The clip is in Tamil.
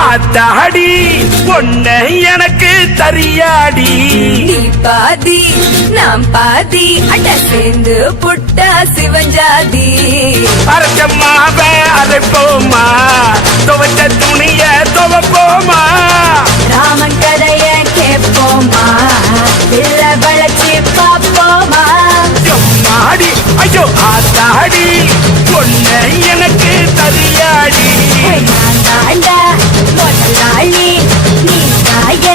ஆத்தாடி பொண்ணு எனக்கு தரியாடி நீ பாதி நாம் பாதி அட சேர்ந்து புட்டா சிவஞ்சாதி அரைச்சம்மாவ அரைப்போமா துவச்ச துணிய துவப்போமா ராமன் கதைய கேட்போமா இல்ல வளர்ச்சி பாப்போமா எம்மாடி ஐயோ ஆத்தாடி பொண்ணு எனக்கு தரியாடி நான் தாண்டா முதலாளி நீ தாய